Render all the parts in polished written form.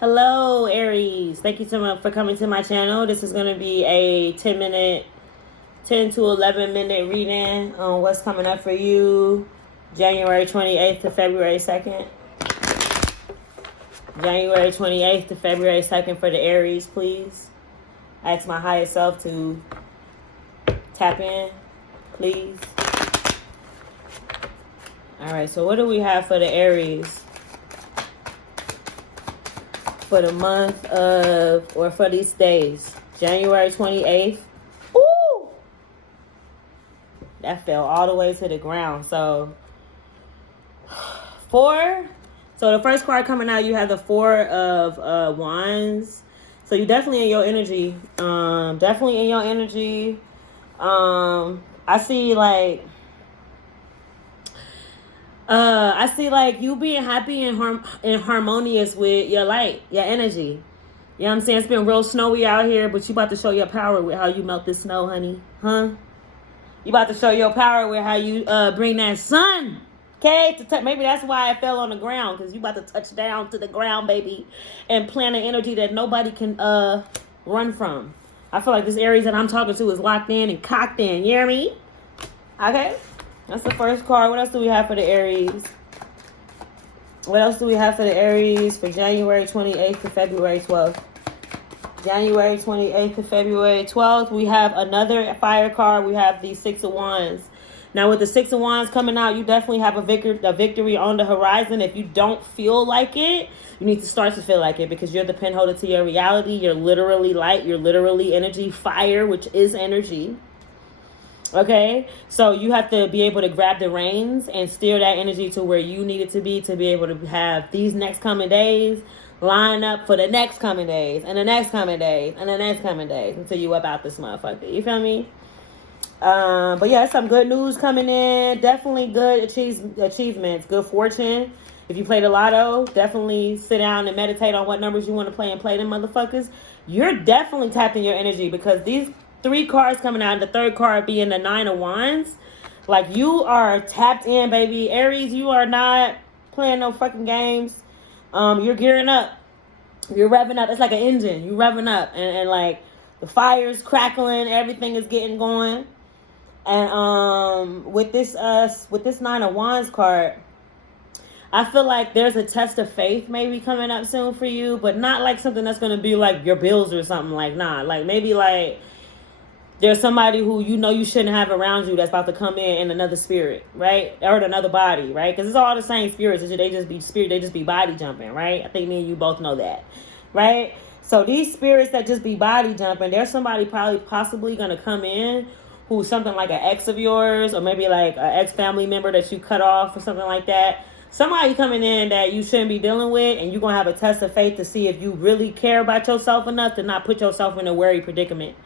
Hello, Aries. Thank you so much for coming to my channel. This is going to be a 10 to 11 minute reading on what's coming up for you January 28th to February 2nd. January 28th to February 2nd for the Aries, please. I ask my higher self to tap in, please. All right, so what do we have for the Aries for the month of, or for these days? January 28th. Ooh! That fell all the way to the ground. So, So the first card coming out, you have the Four of Wands. So you definitely in your energy. Definitely in your energy. I see like you being happy and harmonious with your light, your energy. You know what I'm saying? It's been real snowy out here, but you about to show your power with how you melt the snow, honey. Huh? You about to show your power with how you bring that sun. Okay? Maybe that's why it fell on the ground, because you about to touch down to the ground, baby, and plant an energy that nobody can run from. I feel like this Aries that I'm talking to is locked in and cocked in. You hear me? Okay? That's the first card. What else do we have for the Aries? What else do we have for the Aries for January 28th to February 12th? January 28th to February 12th, we have another fire card. We have the Six of Wands. Now, with the Six of Wands coming out, you definitely have a victory on the horizon. If you don't feel like it, you need to start to feel like it, because you're the pen holder to your reality. You're literally light. You're literally energy. Fire, which is energy. Okay, so you have to be able to grab the reins and steer that energy to where you need it to be able to have these next coming days line up for the next coming days and the next coming days and the next coming days until you up out this motherfucker. You feel me? But yeah, some good news coming in. Definitely good achievements, good fortune. If you play the lotto, definitely sit down and meditate on what numbers you want to play and play them motherfuckers. You're definitely tapping your energy, because these three cards coming out, and the third card being the Nine of Wands, like, you are tapped in, baby. Aries, you are not playing no fucking games. You're gearing up. You're revving up. It's like an engine. You revving up, and like the fire's crackling. Everything is getting going. And with this Nine of Wands card, I feel like there's a test of faith maybe coming up soon for you, but not like something that's gonna be like your bills or something. Like, nah, like maybe like there's somebody who you know you shouldn't have around you that's about to come in another spirit, right? Or another body, right? Because it's all the same spirits. They just be body jumping, right? I think me and you both know that, right? So these spirits that just be body jumping, there's somebody possibly going to come in who's something like an ex of yours, or maybe like an ex-family member that you cut off or something like that. Somebody coming in that you shouldn't be dealing with, and you're going to have a test of faith to see if you really care about yourself enough to not put yourself in a worry predicament.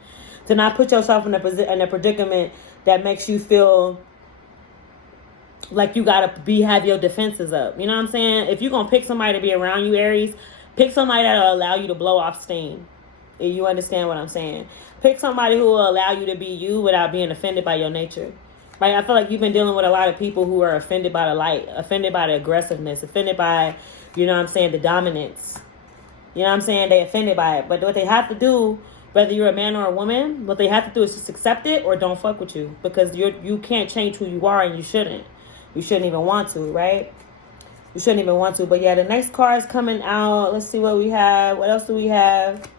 To not put yourself in a predicament that makes you feel like you gotta have your defenses up. You know what I'm saying? If you're gonna pick somebody to be around you, Aries, pick somebody that'll allow you to blow off steam. If you understand what I'm saying. Pick somebody who will allow you to be you without being offended by your nature. Right? I feel like you've been dealing with a lot of people who are offended by the light, offended by the aggressiveness, offended by, you know what I'm saying, the dominance. You know what I'm saying? They offended by it. But what they have to do, whether you're a man or a woman, what they have to do is just accept it or don't fuck with you, because you can't change who you are, and you shouldn't. You shouldn't even want to, right? You shouldn't even want to. But yeah, the next card is coming out. Let's see what we have. What else do we have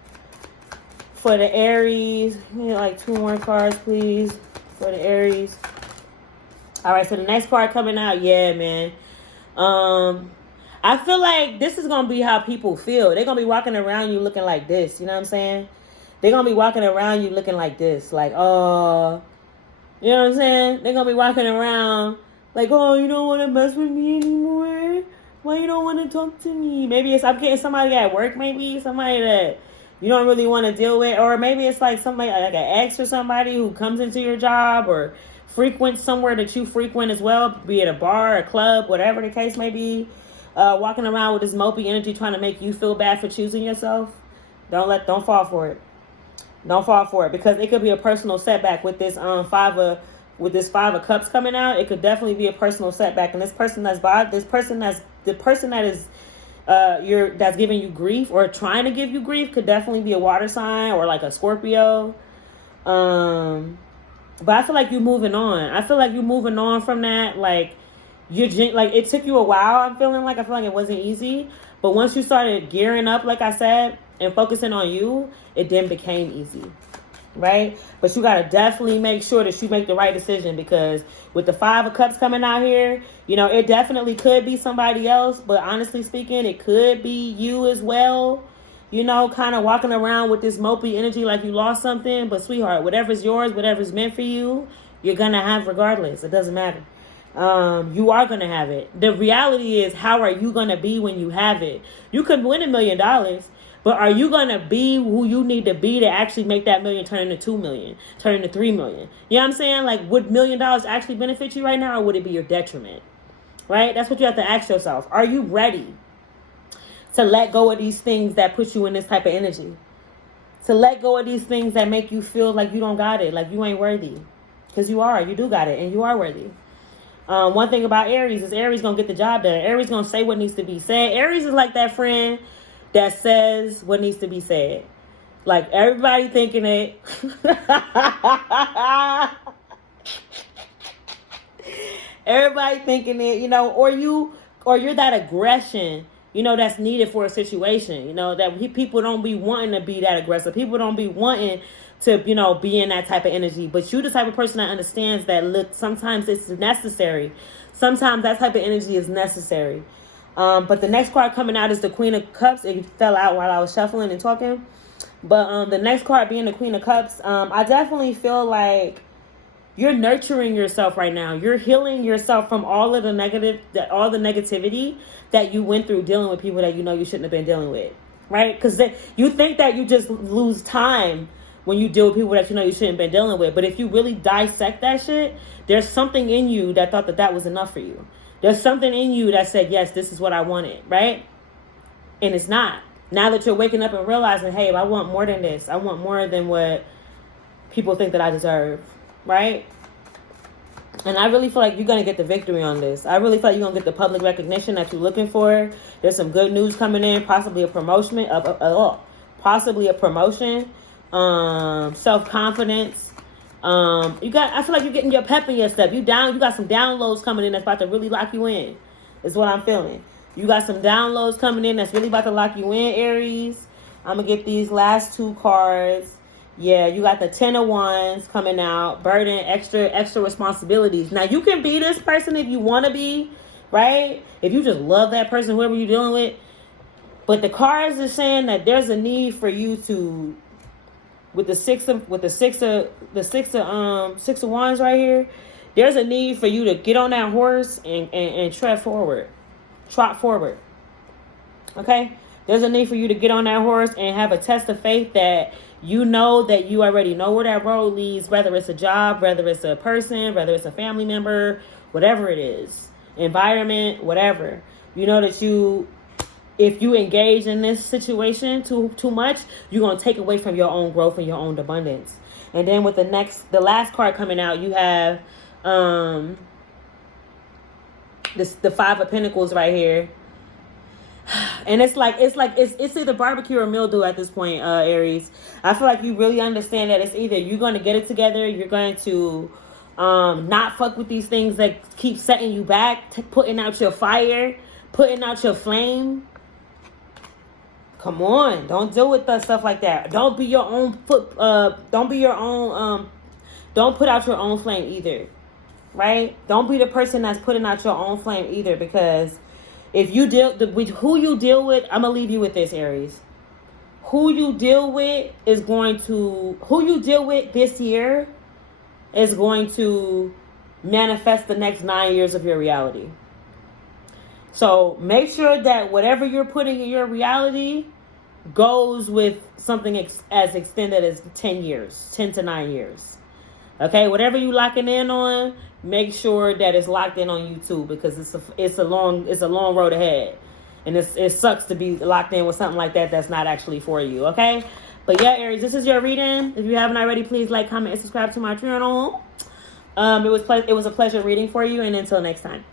for the Aries? We need like two more cards, please, for the Aries. All right, so the next card coming out, yeah, man. I feel like this is gonna be how people feel. They're gonna be walking around you looking like this. You know what I'm saying? They're going to be walking around you looking like this. Like, oh, you know what I'm saying? They're going to be walking around like, oh, you don't want to mess with me anymore? Why you don't want to talk to me? Maybe it's, I'm getting somebody at work, maybe. Somebody that you don't really want to deal with. Or maybe it's like somebody, like an ex or somebody who comes into your job or frequents somewhere that you frequent as well, be it a bar, a club, whatever the case may be. Walking around with this mopey energy trying to make you feel bad for choosing yourself. Don't fall for it. Don't fall for it, because it could be a personal setback with this Five of Cups coming out. It could definitely be a personal setback, and the person that is that's giving you grief or trying to give you grief could definitely be a water sign or like a Scorpio. But I feel like you're moving on. I feel like you're moving on from that. Like like it took you a while. I feel like it wasn't easy. But once you started gearing up, like I said, and focusing on you, it then became easy. Right? But you got to definitely make sure that you make the right decision, because with the 5 of Cups coming out here, you know, it definitely could be somebody else. But honestly speaking, it could be you as well. You know, kind of walking around with this mopey energy like you lost something. But sweetheart, whatever's yours, whatever's meant for you, you're going to have regardless. It doesn't matter. You are going to have it. The reality is, how are you going to be when you have it? You could win $1 million, but are you going to be who you need to be to actually make that million turn into 2 million, turn into 3 million? You know what I'm saying? Like, would $1 million actually benefit you right now, or would it be your detriment? Right? That's what you have to ask yourself. Are you ready to let go of these things that put you in this type of energy? To let go of these things that make you feel like you don't got it, like you ain't worthy. Because you are. You do got it, and you are worthy. One thing about Aries is Aries going to get the job done. Aries going to say what needs to be said. Aries is like that friend that says what needs to be said. Like, everybody thinking it. Everybody thinking it, you know, or you're that aggression, you know, that's needed for a situation. You know, that people don't be wanting to be that aggressive. People don't be wanting to, you know, be in that type of energy. But you the type of person that understands that, look, sometimes it's necessary. Sometimes that type of energy is necessary. But the next card coming out is the Queen of Cups. It fell out while I was shuffling and talking. But the next card being the Queen of Cups, I definitely feel like you're nurturing yourself right now. You're healing yourself from all the negativity that you went through dealing with people that you know you shouldn't have been dealing with, right? Because you think that you just lose time when you deal with people that you know you shouldn't have been dealing with. But if you really dissect that shit, there's something in you that thought that was enough for you. There's something in you that said, yes, this is what I wanted, right? And it's not. Now that you're waking up and realizing, hey, I want more than this. I want more than what people think that I deserve, right? And I really feel like you're going to get the victory on this. I really feel like you're going to get the public recognition that you're looking for. There's some good news coming in, possibly a promotion, self-confidence. I feel like you're getting your pep in your step. You got some downloads coming in that's about to really lock you in. Is what I'm feeling. You got some downloads coming in that's really about to lock you in, Aries. I'm going to get these last 2 cards. Yeah, you got the 10 of Wands coming out. Burden, extra responsibilities. Now, you can be this person if you want to be, right? If you just love that person, whoever you're dealing with. But the cards are saying that there's a need for you to, with the six of Wands right here, there's a need for you to get on that horse and trot forward. Okay? There's a need for you to get on that horse and have a test of faith that you know that you already know where that road leads, whether it's a job, whether it's a person, whether it's a family member, whatever it is, environment, whatever. You know that if you engage in this situation too much, you're going to take away from your own growth and your own abundance. And then with the last card coming out, you have the 5 of Pentacles right here. And it's either barbecue or mildew at this point, Aries. I feel like you really understand that it's either you're going to get it together, you're going to not fuck with these things that keep setting you back, putting out your fire, putting out your flame. Come on, don't deal with that stuff like that. Don't be your own don't put out your own flame either, right? Don't be the person that's putting out your own flame either, because if you with who you deal with, I'm gonna leave you with this, Aries. Who you deal with this year is going to manifest the next 9 years of your reality. So make sure that whatever you're putting in your reality goes with something as extended as 10 to 9 years. Okay, whatever you locking in on, make sure that it's locked in on you too, because it's a long road ahead, and it sucks to be locked in with something like that that's not actually for you. Okay, but yeah, Aries, this is your reading. If you haven't already, please like, comment, and subscribe to my channel. It was a pleasure reading for you, and until next time.